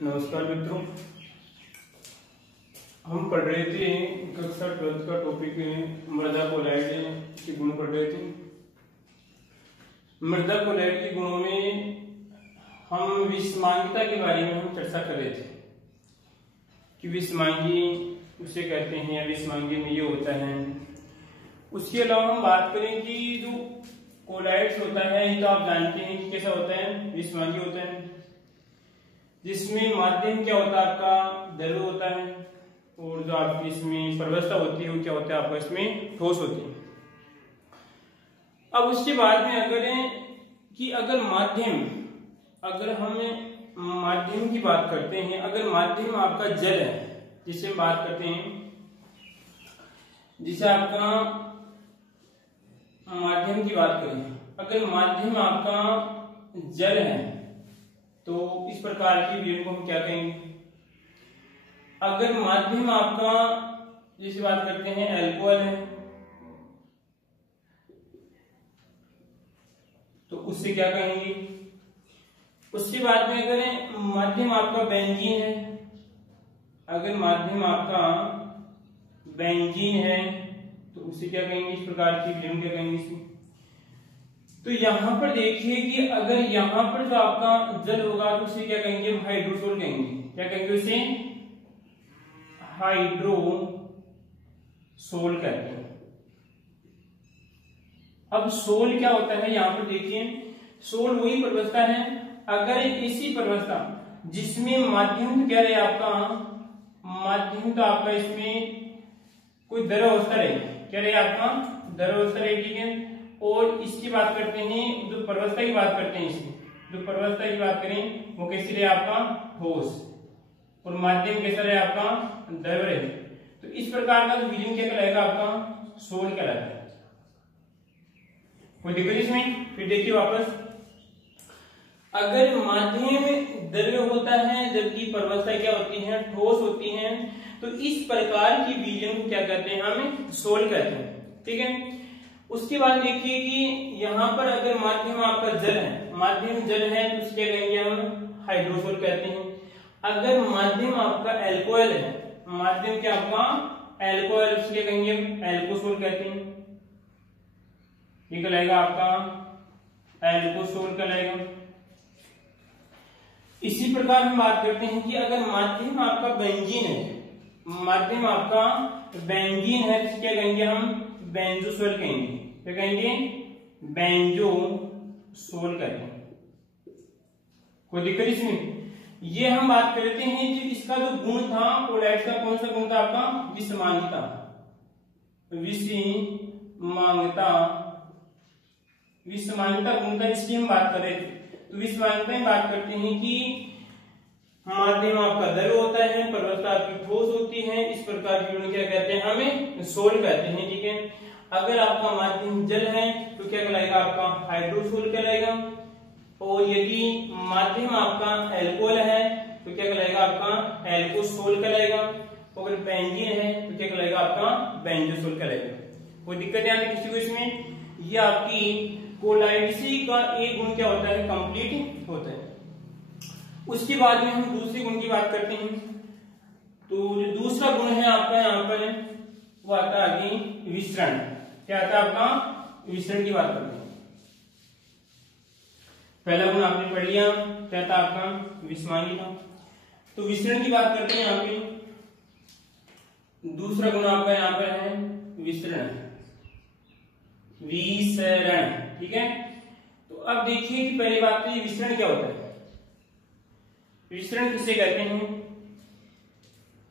नमस्कार मित्रों, हम पढ़ रहे थे कक्षा 12 का टॉपिक मृदा कोलाइड के गुण पढ़ रहे थे। मृदा कोलाइड के गुणों में हम विषमांगिता के बारे में हम चर्चा कर रहे थे कि विषमांगी उसे कहते हैं या विषमांगी में ये होता है। उसके अलावा हम बात करें कि जो कोलाइड्स होता है ये तो आप जानते हैं कि कैसा होता है, विषमांगी होता है जिसमें माध्यम क्या होता है आपका द्रव होता है और जो आपकी इसमें प्रवस्था होती है वो क्या होता है आपका इसमें ठोस होती है। अब उसके बाद में अगर हम माध्यम की बात करते हैं, अगर माध्यम आपका जल है जिसे हम बात करते हैं, जिसे आपका माध्यम की बात करें, अगर माध्यम आपका जल है तो इस प्रकार की विधि को हम क्या कहेंगे। अगर माध्यम आपका जिसे बात करते हैं अल्कोहल है तो उससे क्या कहेंगे। उसके बाद में अगर माध्यम आपका बेंजीन है, अगर माध्यम आपका बेंजीन है तो उसे क्या कहेंगे, इस प्रकार की विधि क्या कहेंगे इसमें। तो यहां पर देखिए कि अगर यहां पर जो आपका जल होगा तो उसे क्या कहेंगे, हम हाइड्रोसोल कहेंगे। क्या कहेंगे उसे, हाइड्रोसोल कहते हैं। अब सोल क्या होता है, यहां पर देखिए सोल वही प्रवस्था है, अगर इसी प्रवस्था जिसमें माध्यम क्या रहे आपका, माध्यम तो आपका इसमें कोई द्रवावस्था रहे, क्या रहे आपका द्रवावस्था रहे, ठीक है। और इसकी बात करते हैं, जो प्रवस्था की बात करते हैं, इसमें जो प्रवस्था की बात करें वो कैसी रहे आपका ठोस, और माध्यम कैसा रहे आपका द्रव रहे। तो इस प्रकार का जो विलीन क्या कहलाएगा आपका सोल कहलाता है। कोई दिक्कत इसमें। फिर देखिए वापस, अगर माध्यम द्रव होता है जबकि प्रवस्था क्या होती है ठोस होती है, तो इस प्रकार की विलीन को क्या कहते हैं, हम सोल कहते हैं, ठीक है। उसके बाद देखिए कि यहां पर अगर माध्यम आपका जल है, माध्यम जल है तो उसके कहेंगे हम हाइड्रोसोल कहते हैं। अगर माध्यम आपका अल्कोहल है, माध्यम क्या आपका अल्कोहल, उसके कहेंगे अल्कोसोल कहते हैं। ये कहलाएगा आपका अल्कोसोल कहलाएगा। इसी प्रकार हम बात करते हैं कि अगर माध्यम आपका बेंजीन है, माध्यम आपका बेंजीन है तो क्या कहेंगे हम बेंजोसोल कहेंगे। क्या कहेंगे, बेंजोसोल कहते हैं। कोई दिक्कत इसमें। ये हम बात करते हैं कि इसका जो गुण था कोलाइड्स का, कौन सा गुण था आपका, विषमांगिता। विषमांगिता गुण था, इसकी हम बात कर रहे थे। तो विषमांगिता में बात करते हैं कि माध्यम आपका द्रव होता है, प्रवस्था आपकी ठोस होती है, इस प्रकार की गुण क्या कहते हैं, हमें सोल कहते हैं, ठीक है। अगर आपका माध्यम जल है तो क्या कहलाएगा आपका हाइड्रोसोल कहलाएगा, और यदि माध्यम आपका अल्कोहल है तो क्या कहलाएगा आपका अल्कोसोल कहलाएगा, अगर बेंजीन है तो क्या कहलाएगा आपका बेंजोसोल कहलाएगा। कोई दिक्कत है किसी को इसमें। ये आपकी कोलाइड्सी का एक गुण क्या होता है, कंप्लीट होता है। उसके बाद में हम दूसरे गुण की बात करते हैं। तो जो दूसरा गुण है आपका यहाँ पर वो आता है आगे विसरण। क्या आता है आपका विसरण की बात करते हैं। पहला गुण आपने पढ़ लिया, क्या था आपका विषमांगिता। तो विसरण की बात करते हैं यहाँ पे। दूसरा गुण आपका यहाँ पर है विसरण, विसरण, ठीक है। तो अब देखिए कि पहली बात तो ये विसरण क्या होता है, विसरण किसे कहते हैं।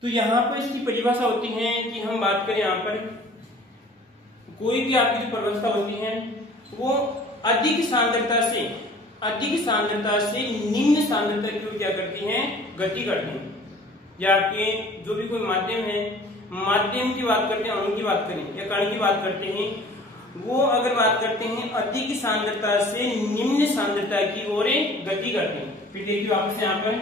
तो यहां पर इसकी परिभाषा होती है कि हम बात करें यहां पर कोई भी आपकी जो प्रवस्था होती है वो अधिक सांद्रता से निम्न सांद्रता की ओर क्या करती है, गति करती है। या आपके जो भी कोई माध्यम है, माध्यम की बात करते हैं, अणु की बात करें या कण की बात करते हैं, वो अगर बात करते हैं अधिक सांद्रता से निम्न सांद्रता की ओर गति करते हैं। फिर देखिए वापस यहाँ पर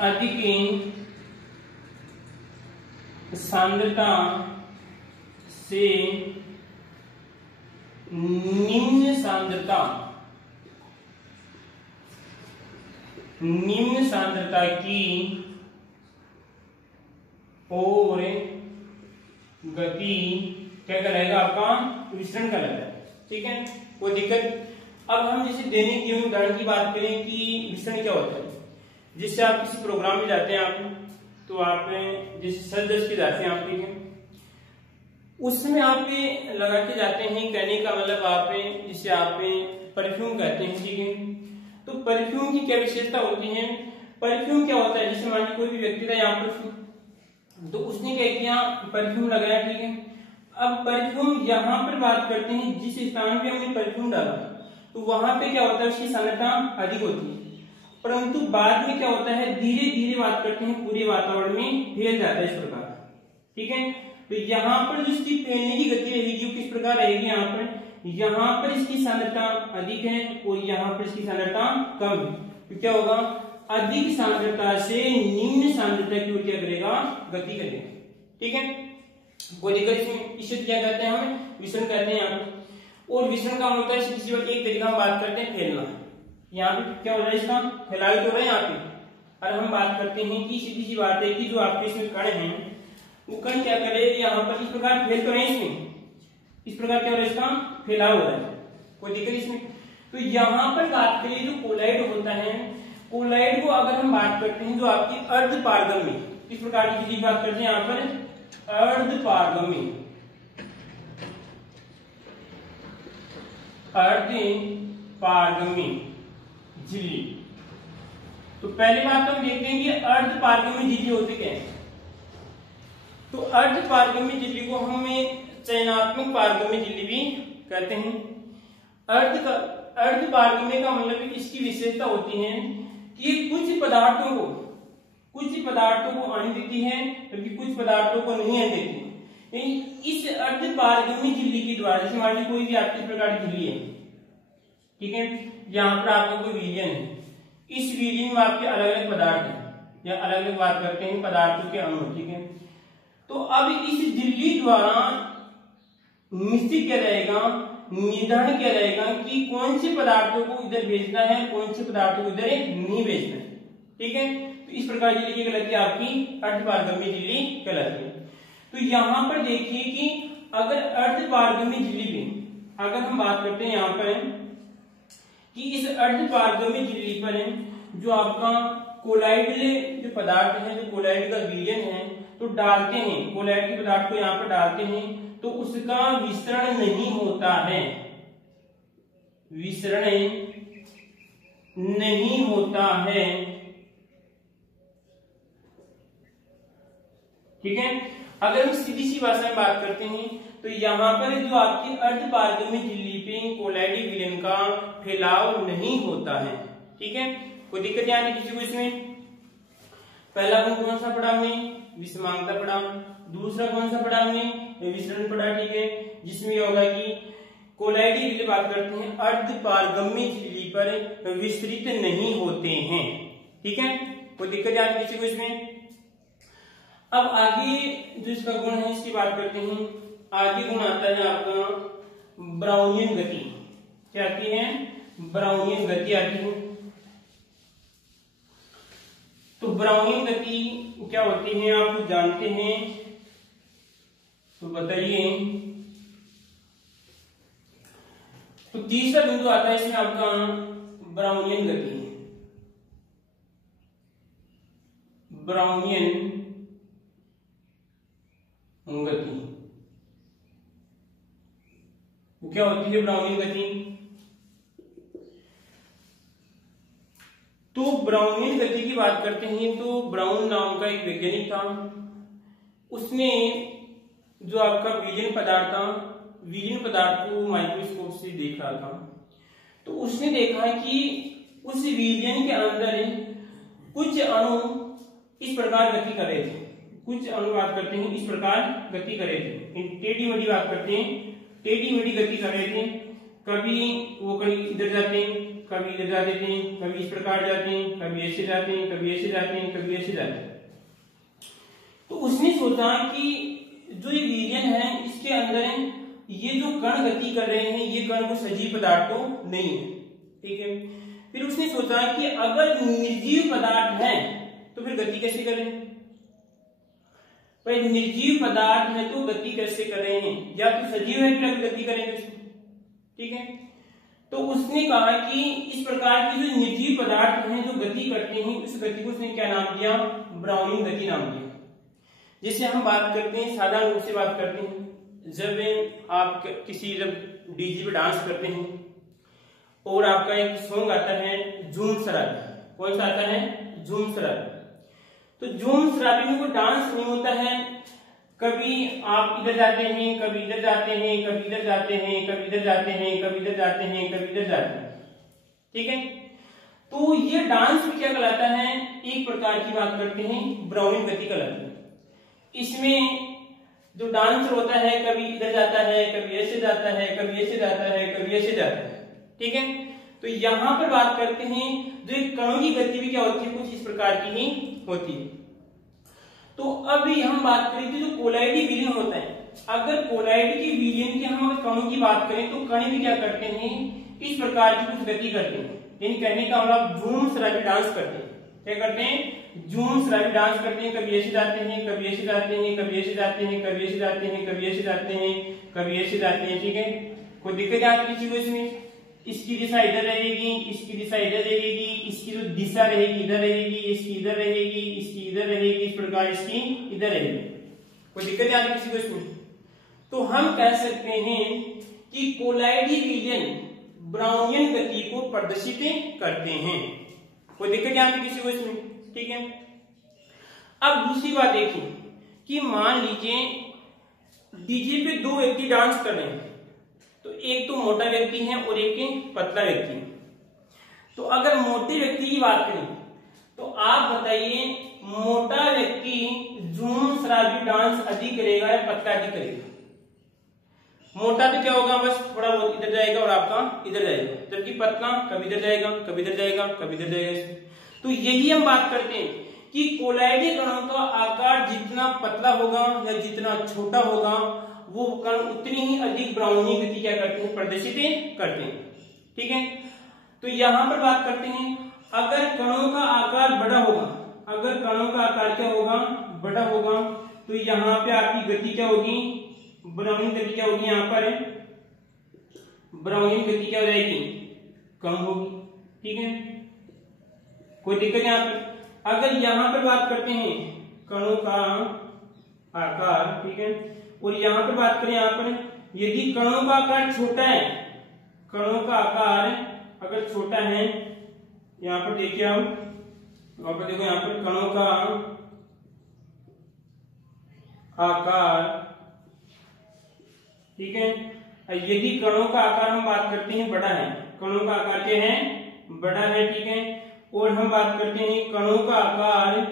अधिक सांद्रता से निम्न सांद्रता निम्न सांद्रता की और गति क्या कहलाएगा, आपका विसरण कहलाता है। ठीक है, कोई दिक्कत। अब हम जैसे दैनिक जीवन उदाहरण की बात करें कि विसरण क्या होता है। जिससे आप किसी प्रोग्राम में जाते हैं, आप तो आप जैसे सदस्य के जाते हैं आप, ठीक है, उसमें आप लगा के जाते हैं। कहने का मतलब आप जिसे आप परफ्यूम कहते हैं, ठीक है। तो परफ्यूम की क्या विशेषता होती है, परफ्यूम क्या होता है, जैसे मान लीजिए कोई भी व्यक्ति था यहाँ पर, तो उसने क्या किया, परफ्यूम लगाया, ठीक है। अब परफ्यूम यहाँ पर बात करते हैं, जिस स्थान पे हमने परफ्यूम डाला तो वहां पे क्या होता है, उसकी सांद्रता अधिक होती है। परंतु बाद में क्या होता है, धीरे धीरे बात करते हैं, पूरे वातावरण में फैल जाता है इस प्रकार। ठीक है, तो यहाँ पर जो इसकी फैलने की गति रहेगी वो किस प्रकार रहेगी, यहाँ पर इसकी सांद्रता अधिक है और यहाँ पर इसकी सांद्रता कम है। तो क्या होगा, अधिक सांद्रता से निम्न सांद्रता की ओर क्या करेगा, गति करेगा। ठीक है, कोई दिक्कत इसमें। इसे क्या कहते हैं, हम विसरण कहते हैं यहाँ पर। और विसरण का होता है सीधी सी बात, एक तरीका हम बात करते हैं फैलना। यहाँ पे क्या हो रहा है, इसका फैलाव तो हो रहा है यहाँ पे। और हम बात करते हैं कि सीधी सी बात है कि जो आपके इसमें कण है वो कण क्या करे, यहाँ पर इस प्रकार फैल तो रहे हैं, इसमें इस प्रकार क्या हो रहा है, इसका फैलाव हो रहा है। कोई दिक्कत इसमें। तो यहाँ पर बात करें जो कोलाइड होता है, कोलाइड को अगर हम बात करते हैं जो आपकी अर्ध पारगम्य, इस प्रकार की चीज बात करते हैं यहाँ पर अर्ध पारगम्य, अर्ध पारगम्य झिल्ली। तो पहली बात तो हम देखते हैं कि अर्ध पारगम्य झिल्ली होती क्या है। तो अर्ध पारगम्य झिल्ली को हम चयनात्मक पारगम्य झिल्ली भी कहते हैं। अर्ध पारगम्य का मतलब इसकी विशेषता होती है कि कुछ पदार्थों को आने देती है जबकि कुछ पदार्थों को नहीं आने देती है। इस अर्ध पारगम्य झिल्ली के द्वारा, जैसे मान लीजिए कोई भी आपकी प्रकार की झिल्ली है, ठीक है, यहाँ पर आपका कोई विलयन है, इस विलयन में आपके अलग अलग पदार्थ हैं या अलग अलग बात करते हैं पदार्थों के अणु, ठीक है। तो अब इस झिल्ली द्वारा निश्चित किया जाएगा, निर्धारण किया जाएगा कि कौन से पदार्थों को इधर भेजना है, कौन से पदार्थों को इधर नहीं भेजना है। ठीक है, तो इस प्रकार झिल्ली की कहलाती है आपकी अर्ध पारगम्य झिल्ली कहलाती है। तो यहाँ पर देखिए कि अगर अर्ध पारगम्य झिल्ली में अगर हम बात करते हैं यहाँ पर कि इस अर्ध पारगम्य झिल्ली पर जो आपका कोलाइड जो पदार्थ है, जो कोलाइड का विलयन है, तो डालते हैं, कोलाइड के पदार्थ को यहाँ पर डालते हैं तो उसका विसरण नहीं होता है, विसरण नहीं होता है। ठीक है, अगर हम सीधी सी भाषा में बात करते हैं तो यहाँ पर जो आपकी अर्ध पारगम्य झिल्ली पे कोलाइडी विलयन का फैलाव नहीं होता है। ठीक है, कोई दिक्कत ध्यान नहीं किसी को इसमें। पहला गुण कौन सा पढ़ा हमने, विषमांगता पढ़ा। दूसरा कौन सा पढ़ा हमने, विसरण पढ़ा। ठीक है, जिसमें यह होगा कि कोलाइडी विलयन बात करते हैं अर्ध पारगम्य झिल्ली पर विस्तृत नहीं होते हैं। ठीक है, कोई दिक्कत ध्यान नहीं किसी को इसमें। अब आगे जो इसका गुण है इसकी बात करते हैं। आगे गुण आता है आपका ब्राउनियन गति। क्या आती है, ब्राउनियन गति आती है। तो ब्राउनियन गति क्या होती है आप जानते हैं, तो बताइए। तो तीसरा बिंदु आता है इसमें आपका ब्राउनियन गति। ब्राउनियन गति क्या होती है, ब्राउनियन गति। तो ब्राउनियन गति की बात करते हैं तो ब्राउन नाम का एक वैज्ञानिक था, उसने जो आपका विलयन पदार्थ था, विलयन पदार्थ को माइक्रोस्कोप से देख रहा था। तो उसने देखा कि उस विलयन के अंदर कुछ अणु इस प्रकार गति कर रहे थे, कुछ अणु बात करते हैं इस प्रकार गति कर रहे थे, टेढ़ी मेढ़ी बात करते हैं, टेढ़ी मेढ़ी गति कर रहे थे। कभी वो कहीं इधर जाते हैं, कभी इधर जा देते हैं, कभी इस प्रकार जाते हैं, कभी ऐसे जाते हैं, कभी ऐसे जाते हैं, कभी ऐसे जाते हैं। तो उसने सोचा कि जो ये विलयन है इसके अंदर ये जो कण गति कर रहे हैं ये कण को सजीव पदार्थ तो नहीं है, ठीक है। फिर उसने सोचा कि अगर निर्जीव पदार्थ है तो फिर गति कैसे करें, भाई निर्जीव पदार्थ है तो गति कैसे करें, या तो सजीव है फिर गति करेंगे उसमें, ठीक है। तो उसने कहा कि इस प्रकार की जो निर्जीव पदार्थ हैं जो गति करते हैं, उस गति को उसने क्या नाम दिया, ब्राउनिंग गति नाम दिया। जैसे हम बात करते हैं, साधारण रूप से बात करते हैं, जब आप किसी जब डीजे पे डांस करते हैं और आपका एक सॉन्ग आता है झूम शराबी, कौन सा आता है, झूम शराबी। तो झूम शराबी में कोई डांस नहीं होता है, कभी आप इधर जाते हैं, कभी इधर जाते हैं, कभी इधर जाते हैं, कभी इधर जाते हैं, कभी इधर जाते हैं, कभी इधर जाते हैं, ठीक है। तो ये डांस भी क्या कहलाता है, एक प्रकार की बात करते हैं ब्राउनिंग गति कहलाती है। इसमें जो डांसर होता है कभी इधर जाता है, कभी ऐसे जाता है, कभी ऐसे जाता है, कभी ऐसे जाता है, ठीक है। तो यहां पर बात करते हैं जो एक कणों की गति भी क्या होती है, कुछ इस प्रकार की ही होती है। तो अभी हम बात करें तो जो कोलाइडी विलयन होता है, अगर कोलाइड के विलयन की हम कणों की बात करें तो कण भी क्या करते हैं, इस प्रकार की कुछ गति करते हैं। यानी कहने का मतलब झूम शराबी डांस करते हैं, क्या करते हैं, झूम शराबी डांस करते हैं, कभी ऐसे जाते हैं, कभी ऐसे जाते हैं, कभी ऐसे जाते हैं, कभी ऐसे जाते हैं, कभी ऐसे जाते हैं, कभी ऐसे जाते हैं, ठीक है। कोई दिक्कत आती किसी को इसमें, इसकी दिशा इधर रहेगी, इसकी दिशा इधर रहेगी, इसकी जो दिशा रहेगी इधर रहेगी, इसकी इधर रहेगी, इसकी इधर रहेगी, इस प्रकार इसकी इधर रहेगी, कोई दिक्कत आती किसी को इसमें। तो हम कह सकते हैं कि कोलाइडी विलयन ब्राउनियन गति को प्रदर्शित करते हैं, कोई दिक्कत आती किसी को इसमें, ठीक है। अब दूसरी बात देखिए कि मान लीजिए डीजे पे दो व्यक्ति डांस कर रहे हैं, तो एक तो मोटा व्यक्ति है और एक पतला व्यक्ति है। तो अगर मोटे व्यक्ति की बात करें तो आप बताइए मोटा व्यक्ति झूम शराबी डांस अधिक करेगा या पतला अधिक करेगा, मोटा तो क्या होगा, बस थोड़ा बहुत इधर जाएगा और आपका इधर जाएगा, जबकि पतला कभी इधर जाएगा, कभी इधर जाएगा, कभी इधर जाएगा। तो यही हम बात करते हैं कि कोलाइडी कणों का आकार जितना पतला होगा या जितना छोटा होगा वो कण उतनी ही अधिक ब्राउनिंग गति क्या करते हैं, प्रदर्शित करते हैं, ठीक है। तो यहां पर बात करते हैं अगर कणों का आकार बड़ा होगा, अगर कणों का आकार क्या होगा, बड़ा होगा, तो यहाँ पे आपकी गति क्या होगी, ब्राउनिंग गति क्या होगी, यहाँ पर ब्राउनिंग गति क्या हो जाएगी, कम होगी, ठीक है, कोई दिक्कत यहाँ पर। अगर यहां पर बात करते हैं कणों का आकार, ठीक है, और यहां पर बात करें, यहां पर यदि कणों का आकार छोटा है, कणों का आकार अगर छोटा है, यहां पर देखिए आप वहां पर देखो, यहां पर कणों का आकार, ठीक है। यदि कणों का आकार हम बात करते हैं बड़ा है, कणों का आकार क्या है, बड़ा है, ठीक है, और हम बात करते हैं कणों का आकार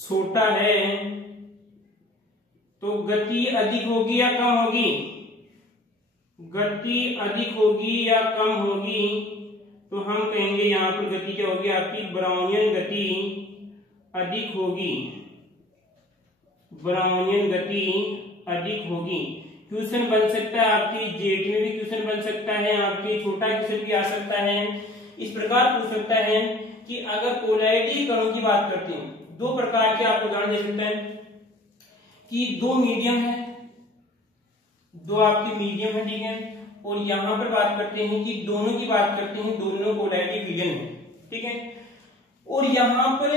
छोटा है, तो गति अधिक होगी या कम होगी, गति अधिक होगी या कम होगी, तो हम कहेंगे यहां पर गति क्या होगी आपकी, ब्राउनियन गति अधिक होगी, ब्राउनियन गति अधिक होगी। क्वेश्चन बन सकता है आपकी जेट में भी क्वेश्चन बन सकता है, आपके छोटा क्वेश्चन भी आ सकता है, इस प्रकार पूछ सकता है कि अगर कोलाइडी कणों की बात करते हैं, दो प्रकार के आपको उदाहरण दे सकता है कि दो मीडियम है, दो आपके मीडियम है, ठीक है, और यहां पर बात करते हैं कि दोनों की बात करते हैं, दोनों कोलाइडी विलयन है, ठीक है, और यहां पर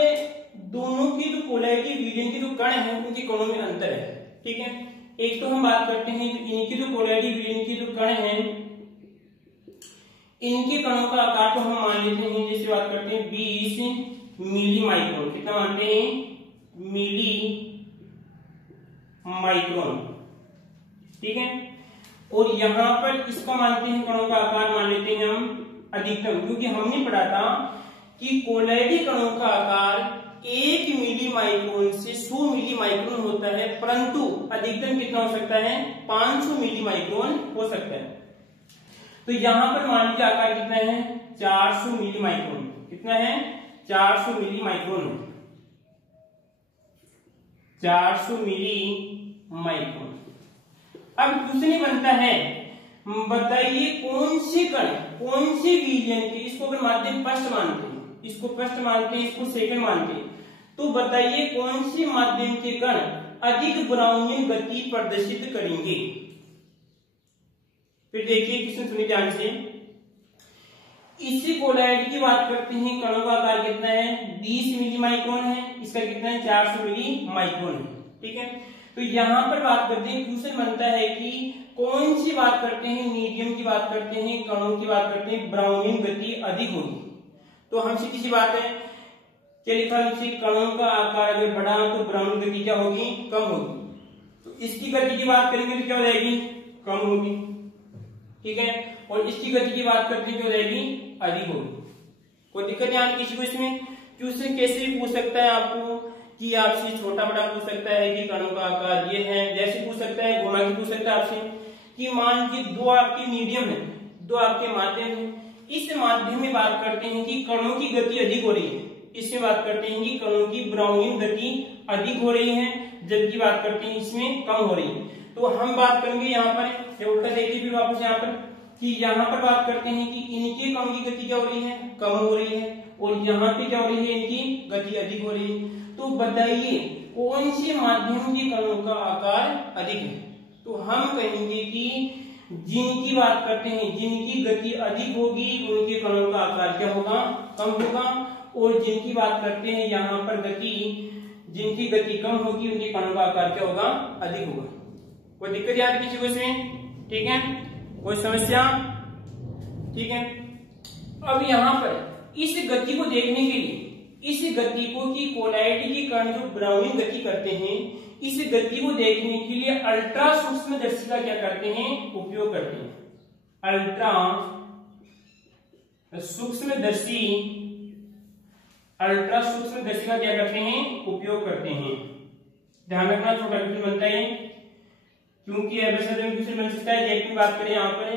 दोनों की जो कोलाइडी विलयन के जो कण है उनके कणों में अंतर है, ठीक है। एक तो हम बात करते हैं इनकी जो कोलाइडी विलयन की जो कण है, इनके कणों का आकार तो हम मान लेते हैं, जैसे बात करते हैं 20 मिली माइक्रोन, कितना मानते हैं, मिली माइक्रोन, ठीक है, और यहां पर इसका मानते हैं कणों का आकार मान लेते हैं हम अधिकतम, क्योंकि हमने पढ़ा था कि कोलाइडी कणों का आकार 1 मिली माइक्रोन से 100 मिली माइक्रोन होता है, परंतु अधिकतम कितना हो सकता है, 500 मिली माइक्रोन हो सकता है। तो यहां पर मान लीजिए आकार कितना है, 400 मिली माइक्रोन, कितना है, 400 मिली माइक्रोन, 400 मिली माइक्रोन। अब क्वेश्चन बनता है, बताइए कौन से कण, कौन से विलयन के, इसको अगर माध्यम फर्स्ट मानते हैं, इसको फर्स्ट मानते हैं, इसको सेकंड मानते हैं, तो बताइए कौन से माध्यम के कण अधिक ब्राउनियन गति प्रदर्शित करेंगे। फिर देखिए क्वेश्चन सुनिए ध्यान से। इसी कोलाइड की बात करते हैं, कणों का आकार कितना है 20 मिली माइक्रोन है, इसका कितना है 400 मिली माइक्रोन है, ठीक है। तो यहां पर बात करते हैं, क्वेश्चन बनता है कि कौन सी बात करते हैं, मीडियम की बात करते हैं, कणों की बात करते हैं, ब्राउनिंग गति अधिक होगी। तो हम सीधी सी बात है, क्या लिखा नीचे, कणों का आकार अगर बढ़ा तो ब्राउनिंग गति क्या होगी, कम होगी। तो इसकी गति की बात करेंगे तो क्या हो जाएगी, कम होगी, ठीक है। और इसकी गति की बात करते हैं क्या हो जाएगी, अधिक होगी। कोई दिक्कत यहाँ किसी को इसमें? क्वेश्चन कैसे भी पूछ सकता है आपको कि आपसे छोटा बड़ा पूछ सकता है कि कणों का आकार ये है, जैसे पूछ सकता है, घुमा के पूछ सकता है आपसे कि मान लीजिए दो आपके मीडियम है, दो आपके माध्यम है, इस माध्यम में बात करते हैं कि कणों की गति अधिक हो रही है, इसमें बात करते हैं कि कणों की ब्राउनिंग गति अधिक हो रही है, जबकि बात करते हैं इसमें कम हो रही है। तो हम बात करेंगे यहाँ पर उल्टा देखिए फिर वापस यहाँ पर कि यहाँ पर बात करते हैं कि इनके कणों की गति क्या हो रही है, कम हो रही है, और यहाँ पे क्या हो रही है, इनकी गति अधिक हो रही है। तो बताइए कौन से माध्यम के कणों का आकार अधिक है? तो हम कहेंगे कि जिनकी बात करते हैं, जिनकी गति अधिक होगी उनके कणों का आकार क्या होगा, कम होगा, और जिनकी बात करते हैं यहाँ पर गति, जिनकी गति कम होगी उनके कणों का आकार क्या होगा, अधिक होगा। कोई दिक्कत याद किसी को इसमें? ठीक है, कोई समस्या? ठीक है। अब यहाँ पर इस गति को देखने के लिए, इस गति को कि कोलाइड के कण जो ब्राउनिंग गति करते हैं, इस गति को देखने के लिए अल्ट्रा सूक्ष्मदर्शी का क्या करते हैं, उपयोग करते हैं। अल्ट्रा सूक्ष्मदर्शी, अल्ट्रा सूक्ष्मदर्शी का क्या करते हैं, उपयोग करते हैं। ध्यान रखना, छोटा क्वेश्चन बनता है क्योंकि क्वेश्चन बन सकता है। जैसे बात करें यहाँ पर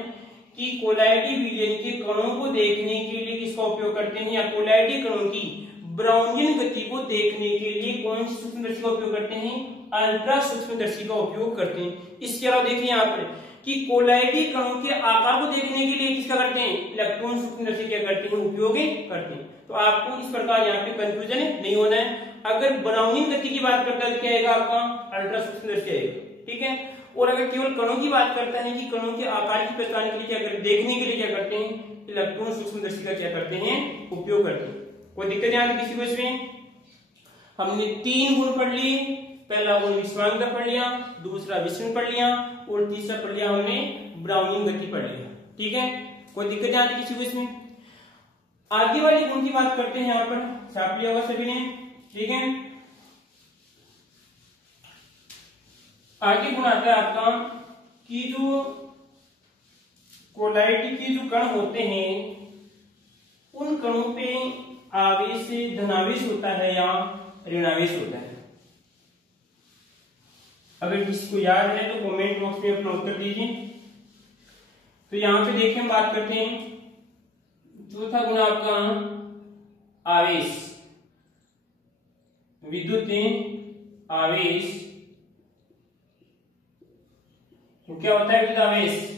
कि कोलाइडी विलयन के कणों को देखने के लिए किसका उपयोग करते हैं, या कोलाइडी कणों की ब्राउनियन गति को देखने के लिए कौन सी सूक्ष्मदर्शी का उपयोग करते हैं, अल्ट्रा सूक्ष्मदर्शी का उपयोग करते हैं। इसके अलावा देखिए यहाँ पर कि कोलाइडी कणों के आकार को देखने के लिए किसका करते हैं, इलेक्ट्रॉन सूक्ष्मदर्शी क्या करते हैं, उपयोग करते हैं। तो आपको इस प्रकार यहाँ पे कंफ्यूजन नहीं होना है। अगर ब्राउनिंग गति की बात करता है तो क्या आएगा आपका, अल्ट्रा सूक्ष्मदर्शी आएगा, ठीक है। और अगर केवल कणों की बात करता है कि कणों के आकार की पहचान के लिए क्या करते, देखने के लिए क्या करते हैं, इलेक्ट्रॉन सूक्ष्मदर्शी का क्या करते हैं, उपयोग करते हैं। कोई दिक्कत यहाँ किसी को इसमें? हमने 3 गुण पढ़ लिए, पहला गुण विषमांतर पढ़ लिया, दूसरा विचलन पढ़ लिया, और तीसरा पढ़ लिया हमने ब्राउनिंग गति पढ़ लिया, ठीक है। कोई दिक्कत यहाँ किसी को इसमें? आगे वाले गुण की बात करते हैं, यहाँ पर छाप लिया होगा सभी ने, ठीक है। आगे गुण आता है आपका कि जो कोलाइड के जो कण होते हैं उन कणों पे आवेश धनावेश होता है या ऋणावेश होता है। अगर किसी को याद है तो कमेंट बॉक्स में अपना उत्तर दीजिए। तो यहां पे देखिए हम बात करते हैं, चौथा गुण आपका आवेश, विद्युत आवेश। तो क्या होता है विद्युत आवेश?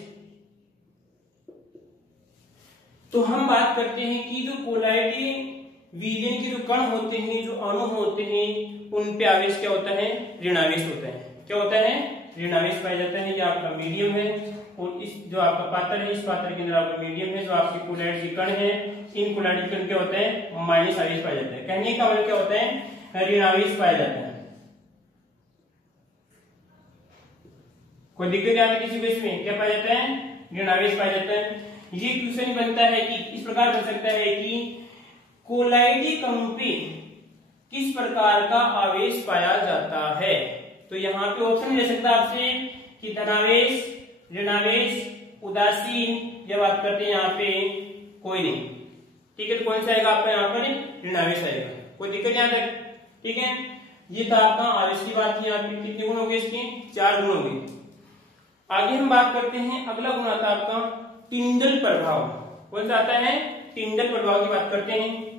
तो हम बात करते हैं कि जो कोलाइडी विलयन के जो कण होते हैं, जो अणु होते हैं, उन पे आवेश क्या होता है, ऋणावेश होता है। क्या होता है, ऋणावेश पाया जाता है। ये आपका मीडियम है, और इस जो आपका पात्र है, इस पात्र के अंदर आपका मीडियम है, जो आपके कोलाइड के कण है, इन कोलाइड के कण क्या होता है, माइनस आवेश पाया जाता है। कहने का मतलब क्या होता है, ऋणावेश पाया जाता है। कोई दिक्कत आ रही किसी को इसमें? क्या पाया जाता है, ऋणावेश पाया जाता है। ये क्वेश्चन बनता है कि इस प्रकार बन सकता है कि कोलाइडी कणों पे किस प्रकार का आवेश पाया जाता है। तो यहाँ पे ऑप्शन ले सकता है आपसे कि धनावेश, ऋणावेश, उदासीन, या बात करते हैं यहाँ पे कोई नहीं, ठीक है। तो कौन सा आएगा आपका यहाँ पर, ऋणावेश आएगा। कोई दिक्कत यहाँ तक, ठीक है। ये था आपका आवेश की बात की। यहाँ पे कितने गुण हो गए इसके, 4 गुण हो गए। आगे हम बात करते हैं, अगला गुण आता है आपका टिंडल प्रभाव। कौन सा आता है, टिंडल प्रभाव की बात करते हैं।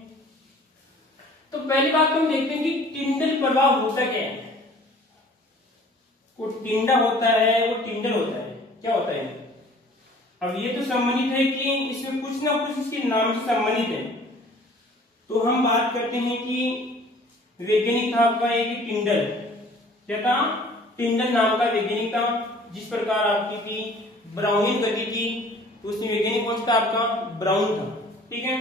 तो पहली बात हम देखते हैं कि टिंडल प्रभाव होता क्या है। वो टिंडा होता है, वो टिंडल होता है, क्या होता है? अब ये तो संबंधित है कि इसमें कुछ ना कुछ इसके नाम से संबंधित है। तो हम बात करते हैं कि वैज्ञानिक था आपका एक टिंडल, क्या था? टिंडल नाम का वैज्ञानिक था। जिस प्रकार आपकी थी ब्राउनिंग गति थी, उसमें वैज्ञानिक कौन सा था आपका? ब्राउन था। ठीक है।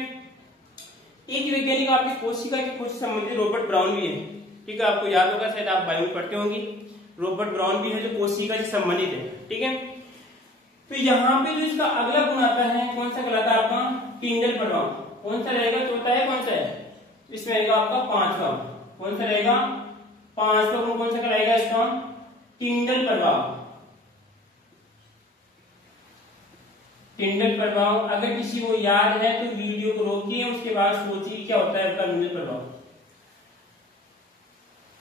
एक वैज्ञानिक आपके कोशिका की खोज से संबंधित रॉबर्ट ब्राउन भी है। ठीक है, आपको याद होगा, शायद आप बायो में पढ़ते होंगे। रॉबर्ट ब्राउन भी है जो कोशिका से संबंधित है। ठीक है। तो यहाँ पे जो इसका अगला गुण आता है, कौन सा कहलाता है आपका? टिंडल प्रभाव। कौन सा रहेगा? चौथा है, कौन सा है? इसमें रहेगा आपका 5वां। कौन सा रहेगा? 5वां गुण कौन सा कहलाएगा इसका? टिंडल प्रभाव। टिंडल प्रभाव अगर किसी को याद है तो वीडियो को रोकिए, उसके बाद सोचिए क्या होता है आपका टिंडल प्रभाव।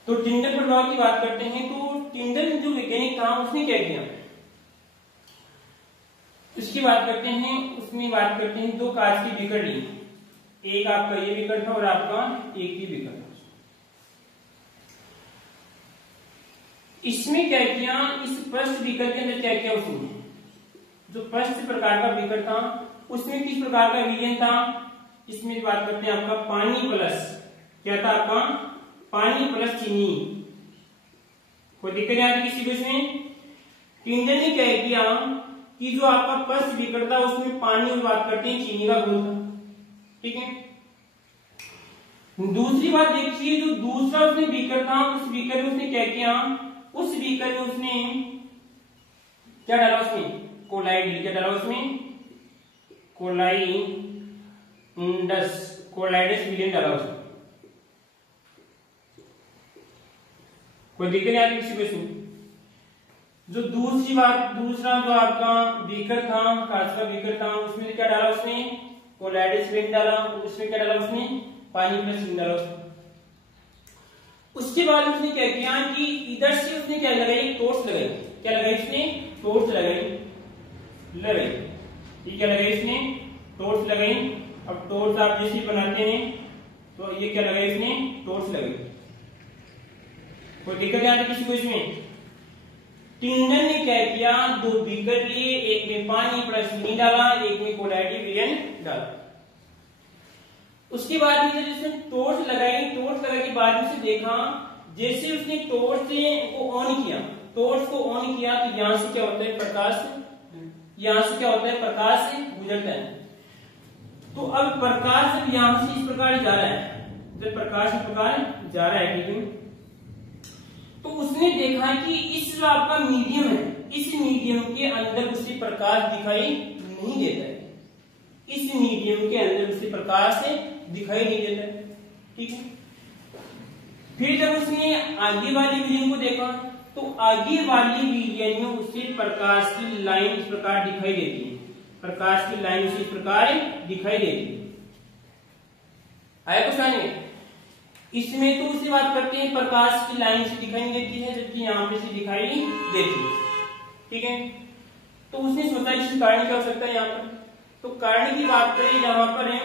तो टिंडल प्रभाव की बात करते हैं। तो टिंडल जो वैज्ञानिक था उसने क्या किया, उसकी बात करते हैं। उसमें बात करते हैं 2 कांच की बीकर ली। एक आपका ये बीकर था और आपका एक ही बीकर था। इसमें क्या किया, इस पृष्ठ बीकर के अंदर क्या किया उसने, जो पृष्ठ प्रकार का बीकर था उसमें किस प्रकार का विलयन था? इसमें बात करते हैं आपका पानी प्लस, क्या था आपका? पानी प्लस चीनी। कोई दिक्कत नहीं आती किसी को इसमें? टिंडल ने क्या किया कि जो आपका पृष्ठ बीकर था उसमें पानी और बात करते हैं चीनी का घोल था। ठीक है। दूसरी बात देखिए, जो दूसरा उसने बीकर था, उस बीकर में उसने क्या किया, उस बीकर में उसने क्या डाला? उसमें कोलाइड। क्या डाला उसमें? कोलाइडस विलयन डाला उसमें। कोई दिक्कत नहीं आती किसी को इसमें? जो दूसरी बात, दूसरा जो आपका बीकर था, कांच का बीकर था, उसमें क्या डाला उसने? कोलाइडस विलयन डाला। उसमें क्या डाला उसने? पानी प्लस चीनी डाला उसमें। उसके बाद उसने क्या किया कि इधर से उसने क्या लगाई? टॉर्च लगाई। क्या लगाई उसने? टॉर्च लगाई। ये क्या लगाई इसने? टॉर्च लगाई। अब टॉर्च आप जैसे बनाते हैं तो ये क्या लगाई इसने? टॉर्च लगाई। कोई दिक्कत नहीं आती किसी को इसमें? टिंडल ने क्या किया, 2 बीकर लिए, एक में पानी प्लस चीनी डाला, एक में कोलाइड विलयन डाला। उसके बाद में जब उसने टॉर्च लगाई, टॉर्च लगाने के बाद में उसे देखा, जैसे उसने टॉर्च को ऑन किया, टॉर्च को ऑन किया तो यहां से क्या होता है? प्रकाश, यहां से क्या होता है? प्रकाश गुजरता है। तो अब प्रकाश जब यहां से इस प्रकार जा रहा है, जब प्रकाश इस प्रकार जा रहा है, ठीक है, तो उसने देखा कि इस जो आपका मीडियम है, इस मीडियम के अंदर उसे प्रकाश दिखाई नहीं देता है। इस मीडियम के अंदर उसे प्रकाश दिखाई नहीं देता है। ठीक है। फिर जब उसने आगे वाली विलयन को देखा तो आगे वाली विलयन में उसे प्रकाश की लाइन इस प्रकार दिखाई देती है। प्रकाश की लाइन उसे इस प्रकार दिखाई देती है। आया कुछ आने? इसमें तो उसे बात करते हैं प्रकाश की लाइन से दिखाई नहीं देती है, जबकि यहां पे से दिखाई देती है। ठीक है। तो उसने सोचा इसका कारण क्या हो सकता है यहाँ पर? तो कारण की बात करें यहां पर है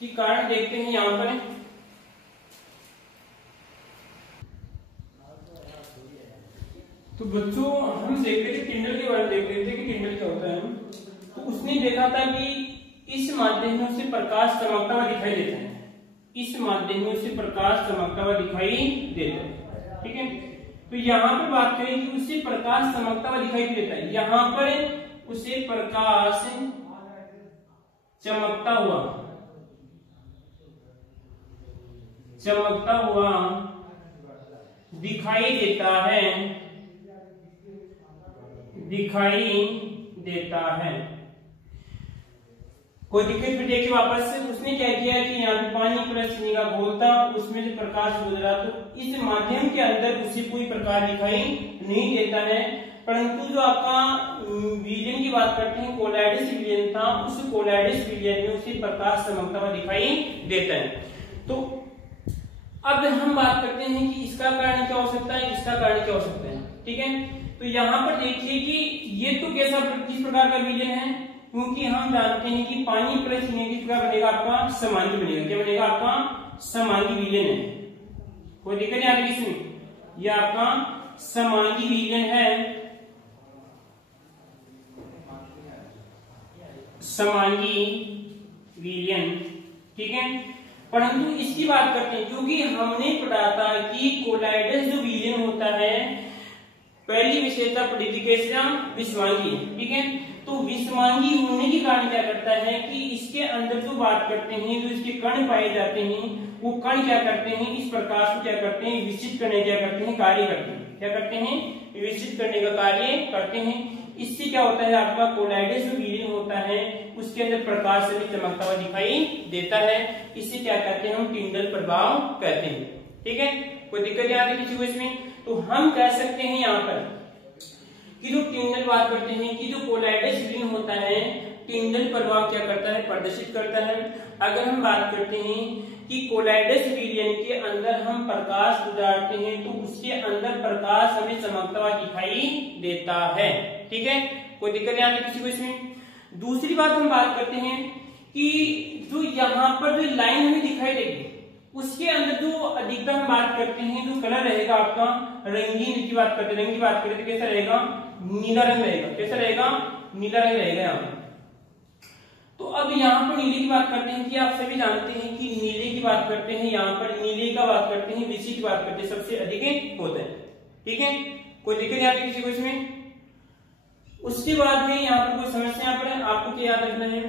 कि कारण देखते हैं यहां पर है। तो बच्चों हम देख रहे थे टिंडल के बारे में, देख रहे थे कि टिंडल क्या होता है। तो उसने देखा था कि इस माध्यम में उसे प्रकाश चमकता हुआ दिखाई देता है। इस माध्यम में उसे प्रकाश चमकता हुआ दिखाई देता है। ठीक है। तो यहाँ पर बात करें कि उसे प्रकाश चमकता हुआ दिखाई देता है। यहाँ पर उसे प्रकाश चमकता हुआ दिखाई देता है। कोई दिक्कत? फिर देखिए वापस से उसने क्या किया कि यहाँ पे पानी प्लस चीनी का घोल था, उसमें से प्रकाश गुजरा, तो इस माध्यम के अंदर उसे कोई प्रकाश दिखाई नहीं देता है। परंतु जो आपका विलयन की बात करते हैं, कोलाइडस विलयन था, उस कोलाइडस विलयन में उसे प्रकाश चमकता हुआ दिखाई देता है। तो अब हम बात करते हैं कि इसका कारण क्या हो सकता है, इसका कारण क्या हो सकता है। ठीक है। तो यहाँ पर देखिए कि ये तो कैसा, किस प्रकार का विलयन है, क्योंकि हम जानते हैं कि पानी प्लस चीनी किस प्रकार बनेगा? आपका समांगी बनेगा। क्या बनेगा? आपका समांगी विलयन है। कोई दिक्कत नहीं आती इसमें? यह आपका समांगी विलयन है। समांगी विलयन, ठीक है। परंतु इसकी बात करते हैं, क्योंकि हमने पढ़ा था कि कोलाइडल जो विलयन होता है, पहली विशेषता पढ़ी थी कैसा, विषमांगी, ठीक है। तो विषमांगी होने के कारण क्या करता है कि इसके अंदर जो बात करते हैं, जो इसके कण पाए जाते हैं, वो कण क्या करते हैं, इस प्रकाश को क्या करते हैं, विकसित करने क्या करते हैं, कार्य करते हैं। क्या करते हैं, विकसित करने का कार्य करते हैं। इससे क्या होता है, आपका कोलाइडल जो विलयन होता है उसके अंदर प्रकाश से भी चमकता हुआ दिखाई देता है। इससे क्या कहते हैं, हम टिंडल प्रभाव कहते हैं, ठीक है। कोई दिक्कत याद है किसी को इसमें? तो हम कह सकते हैं यहाँ पर कि जो टिंडल बात करते हैं कि जो कोलाइडल विलयन होता है, टिंडल प्रभाव क्या करता है, प्रदर्शित करता है। अगर हम बात करते हैं कि कोलाइडल विलयन के अंदर हम प्रकाश गुजारते हैं तो उसके अंदर प्रकाश हमें चमकता हुआ दिखाई देता है, ठीक है। कोई दिक्कत याद है किसी को इसमें? दूसरी बात हम बात करते हैं कि जो यहाँ पर जो लाइन हमें दिखाई देगी उसके अंदर जो अधिकतर हम बात करते हैं, जो कलर रहेगा आपका रंगीन की बात करते हैं, रंग की बात करें तो कैसा रहेगा, नीला रंग रहेगा। कैसा रहेगा, नीला रंग रहेगा यहाँ पर। तो अब यहाँ पर नीले की बात करते हैं कि आप सभी जानते हैं कि नीले की बात करते हैं, यहाँ पर नीले का बात करते हैं, विषय की बात करते हैं, सबसे अधिक होता है, ठीक है। कोई दिक्कत याद है किसी को इसमें? उसके बाद में यहाँ पर कोई समस्या यहाँ पर आपको क्या याद रखना है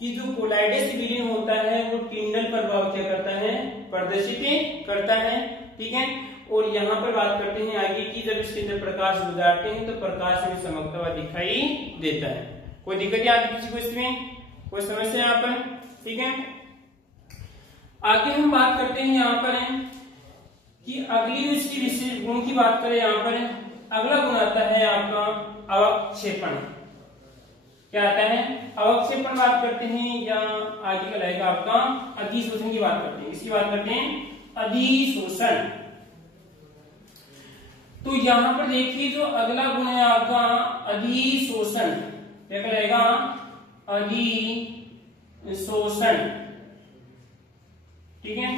कि जो कोलाइडल विलयन होता है वो टिंडल प्रभाव क्या करता है, प्रदर्शित करता है, ठीक है। और यहाँ पर बात करते हैं आगे की, जब इसके अंदर प्रकाश गुजारते हैं तो प्रकाश में चमकता हुआ दिखाई देता है। कोई दिक्कत याद है किसी को इसमें? कोई समस्या यहाँ पर, ठीक है। आगे हम बात करते हैं यहाँ पर कि अगली जो इसकी विशेष गुण की बात करें, यहाँ पर अगला गुण आता है आपका अवक्षेपण। क्या आता है, अवक्षेपण बात करते हैं, या आगे का रहेगा आपका अधिशोषण की बात करते हैं। इसकी बात करते हैं अधिशोषण। तो यहां पर देखिए जो अगला गुण है आपका अधिशोषण, क्या रहेगा, अधिशोषण, ठीक है।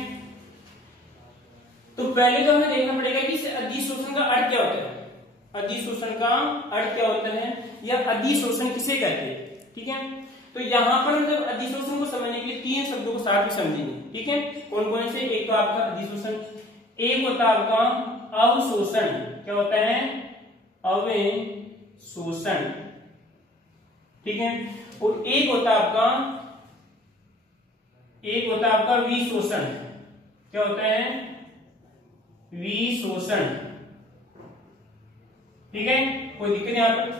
तो पहले तो हमें देखना पड़ेगा कि अधिशोषण का अर्थ क्या होता है, अधिशोषण का अर्थ क्या होता है, या अधिशोषण किसे कहते हैं, ठीक है। तो यहाँ पर मतलब अधिशोषण को समझने के लिए तीन शब्दों को साथ में समझेंगे, ठीक है। कौन कौन से? एक तो आपका अधिशोषण, एक होता है आपका अवशोषण। क्या होता है, अवशोषण, ठीक है। और एक होता आपका विशोषण। क्या होता है, विशोषण, ठीक है। कोई दिक्कत यहाँ पर?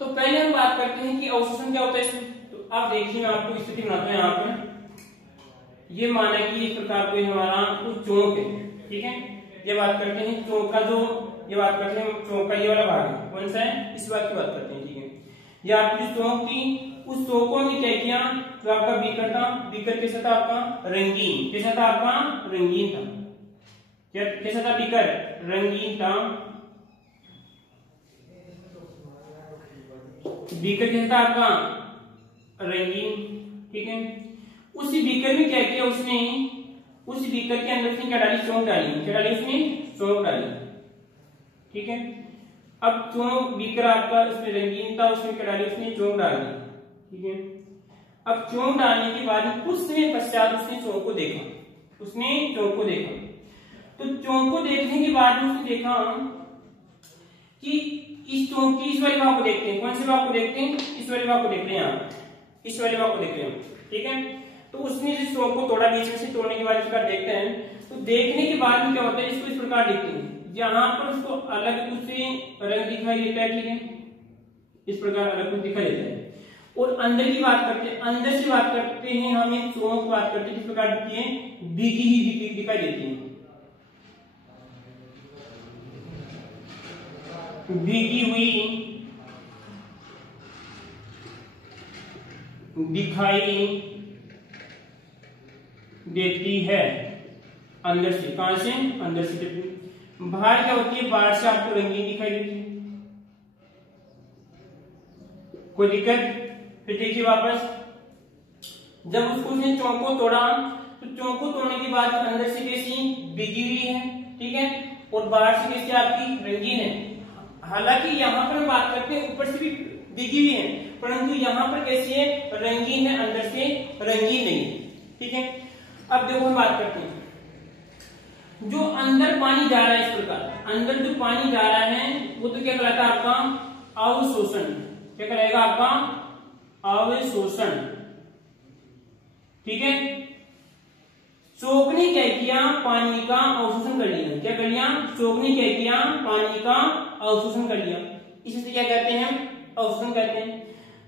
तो पहले हम बात करते हैं कि अवशोषण क्या होता है इसमें। तो आप देखिए, मैं आपको स्थिति बनाता हूं। यहाँ पर ये माना कि इस प्रकार कोई हमारा कुछ चौक है, ठीक है। ये बात करते हैं चौक का, जो ये बात करते हैं चौक का ये वाला भाग है, कौन सा है, इस बात की बात करते हैं, ठीक है। ये आपकी जो चौक थी, उस चौक को हमने क्या किया, जो आपका बीकर था, बीकर कैसा था आपका, रंगीन। कैसा था आपका, रंगीन था। कैसा था बीकर, रंगीन था। बीकर कैसा था आपका, रंगीन, ठीक है। उस बीकर में क्या किया उसने, उस बीकर के अंदर उसने क्या डाली, चौंक डाली। क्या डाली उसने, चौंक डाली, ठीक है। अब चौंक, बीकर आपका उसमें रंगीन था, उसमें क्या डाली उसने, चौंक डाली, ठीक है। अब चौंक डालने के बाद कुछ समय पश्चात उसने चौंक को देखा, उसने चौंक को देखा। तो चौंक को देखने के बाद उसने देखा कि इस चौंक की इस वाली भाग को देखते हैं, कौन सी भाग को देखते हैं, इस वाली भाग को देखते हैं, यहाँ इस वाली भाग को देखते हैं, ठीक है। तो उसने जिस चौंक को तोड़ा, बीच में से तोड़ने के बाद इस प्रकार देखते हैं। तो देखने के बाद में क्या होता है, इसको इस प्रकार देखते हैं, यहाँ पर उसको अलग कुछ रंग दिखाई देता है, ठीक है। इस प्रकार अलग कुछ दिखाई देता है। और अंदर की बात करते हैं, अंदर से बात करते हैं, हम एक चौंक बात करते हैं, किस प्रकार दिखती है, भीगी ही दिखाई देती है, भीगी हुई दिखाई देती है अंदर से। कहां से, अंदर से। बाहर क्या होती है, बाहर से आपको रंगीन दिखाई देती है। कोई दिक्कत? फिर देखिए वापस, जब उसको उसने चौंक को तोड़ा, तो चौंक को तोड़ने के बाद अंदर से कैसी, भीगी हुई है, ठीक है। और बाहर से कैसी आपकी, रंगीन है। हालांकि यहाँ पर हम बात करते हैं ऊपर से भी भीगी हुई है, परंतु यहाँ पर कैसी है, रंगीन है, अंदर से रंगीन नहीं है। ठीक है, अब देखो हम बात करते हैं, जो अंदर पानी जा रहा है, इस प्रकार अंदर जो पानी जा रहा है वो तो क्या कहलाता है आपका अवशोषण। क्या कहलाएगा आपका अवशोषण। ठीक है, चोक ने क्या किया, पानी का अवशोषण कर लिया। क्या कर लिया, चोक ने क्या किया, पानी का अवशोषण कर लिया। इसे क्या कहते हैं, अवशोषण कहते हैं।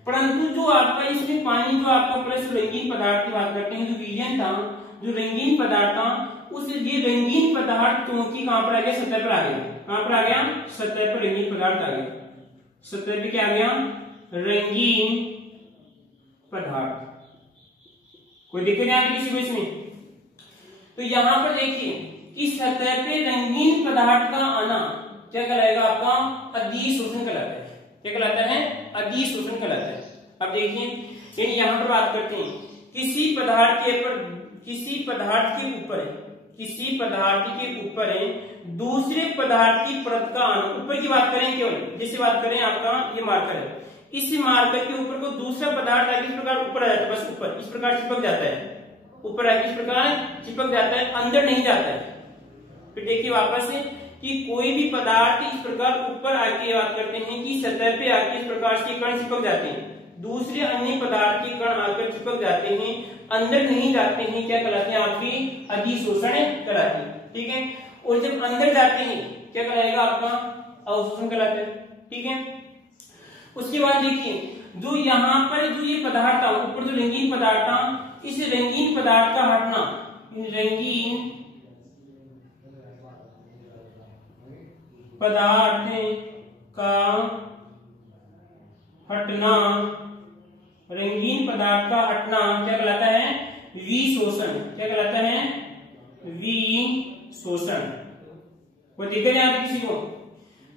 परंतु जो आपका इसमें पानी, जो आपका प्लस रंगीन पदार्थ की बात करते हैं, जो विलयन था, जो रंगीन पदार्थ था, उस ये रंगीन पदार्थ क्योंकि कहां पर आ गया, सतह पर आ गया। कहां पर आ गया, सतह पर रंगीन पदार्थ आ गया। सतह पे क्या आ गया, रंगीन पदार्थ। कोई दिक्कत नहीं आ रही किसी को इसमें। तो यहां पर देखिए कि सतह पे रंगीन पदार्थ का आना क्या कहलाएगा, आपका अधिशोषण कहलाता है। क्या कहलाता है, अधिशोषण कहलाता है। अब देखिए यहां पर बात करते हैं, किसी पदार्थ के ऊपर, किसी पदार्थ के ऊपर है, किसी पदार्थ के ऊपर है दूसरे पदार्थ की परत का आना। ऊपर की बात करें केवल, जैसे बात करें आपका ये मार्कर है, इस मार्कर के ऊपर को दूसरा पदार्थ आगे इस प्रकार ऊपर आ जाता है, बस ऊपर इस प्रकार चिपक जाता है, ऊपर आगे इस प्रकार चिपक जाता है, अंदर नहीं जाता है। फिर देखिए वापस से कि कोई भी पदार्थ इस प्रकार ऊपर आके बात करते हैं कि सतह पे आके इस प्रकार से कण चिपक जाते हैं, दूसरे अन्य पदार्थ के कण आकर चिपक जाते हैं, अंदर नहीं जाते हैं। क्या कहलाते हैं, आपकी अधिशोषण कहलाते हैं। ठीक है, और जब अंदर जाते हैं क्या कहलाएगा, आपका अवशोषण कहलाता है। ठीक है, उसके बाद देखिए जो यहाँ पर जो ये पदार्थ था, ऊपर जो रंगीन पदार्थ था, इस रंगीन पदार्थ का हटना, रंगीन पदार्थ का हटना, रंगीन पदार्थ का हटना क्या कहलाता है, विशोषण। क्या कहलाता है, विशोषण। कोई दिक्कत नहीं आती किसी को,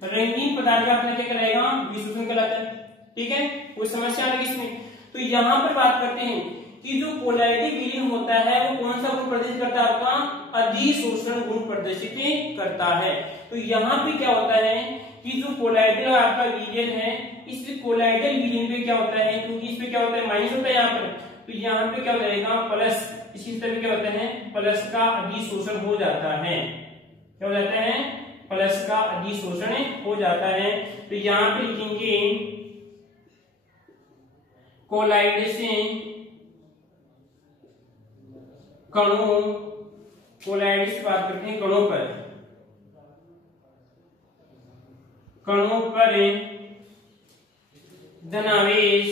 रंगीन पदार्थ का हटना क्या कहलाएगा, विशोषण कहलाता है। ठीक है, कोई समस्या आ रही इसमें। तो यहां पर बात करते हैं कि जो कोलाइटिक विलीन होता है वो कौन सा गुण प्रदर्शित करता है, आपका अधिशोषण गुण प्रदर्शित करता है। तो यहाँ पे क्या होता है कि जो कोलाइडल आपका विलयन है, इस कोलाइडल विलयन पे क्या होता है, क्योंकि इसमें क्या होता है, माइनस होता है यहाँ पर, तो यहाँ पे क्या हो जाएगा, प्लस। इसी तरह क्या होता है, प्लस का अधिशोषण हो जाता है। क्या हो जाता है, प्लस का अधिशोषण हो जाता है। तो यहाँ पे लिखेंगे कोलाइड से कणों, कोलाइड से बात करते हैं कणों पर, कणों पर धनावेश,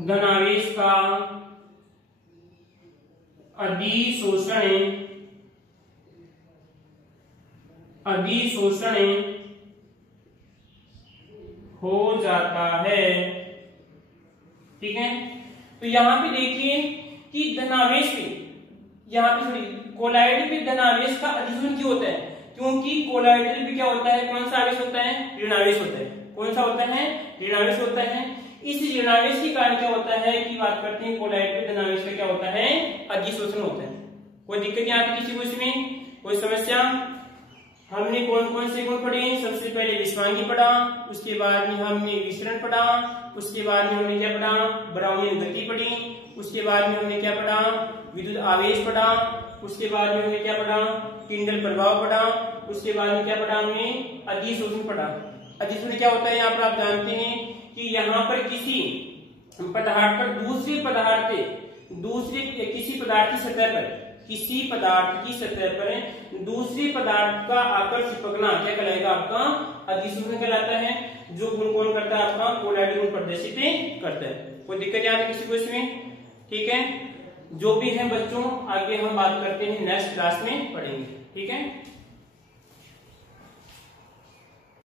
धनावेश का अधिशोषण, अधिशोषण हो जाता है। ठीक है, तो यहां पे देखिए कि धनावेश पे, यहाँ पे कोलाइड पे धनावेश का अधिशोषण क्यों होता है, क्योंकि कोलाइडल पे क्या होता है, कौन सा आवेश होता है, ऋणावेश होता है। कौन सा होता है, ऋणावेश होता है। इस ऋणावेश के कारण क्या होता है कि बात करते हैं कोलाइड पे धनावेश का क्या होता है, अधिशोषण होता है। कोई दिक्कत नहीं आती किसी को इसमें, कोई समस्या। हमने कौन कौन से गुण पढ़े, सबसे पहले विषवांगी पढ़ा, उसके बाद में हमने विसरण पढ़ा, उसके बाद में हमने क्या पढ़ा, ब्राउनियन गति पढ़ी, उसके बाद में हमने क्या पढ़ा, विद्युत आवेश पढ़ा, उसके बाद में हमने क्या पढ़ा, टिंडल प्रभाव पढ़ा, उसके बाद में क्या पढ़ा, हमने अधिशोषण पढ़ा। अधिशोषण क्या होता है, यहाँ पर आप जानते हैं कि यहाँ पर किसी पदार्थ पर दूसरे पदार्थ पे, दूसरे किसी पदार्थ की सतह पर, किसी पदार्थ की सतह पर दूसरे पदार्थ का आकर चिपकना क्या कहलाएगा, आपका अधिशोषण कहलाता है। जो गुण कौन करता है, आपका कोलाइड गुण प्रदर्शित करता है। कोई दिक्कत यहाँ किसी को इसमें। ठीक है, जो भी है बच्चों, आगे हम बात करते हैं, नेक्स्ट क्लास में पढ़ेंगे। ठीक है।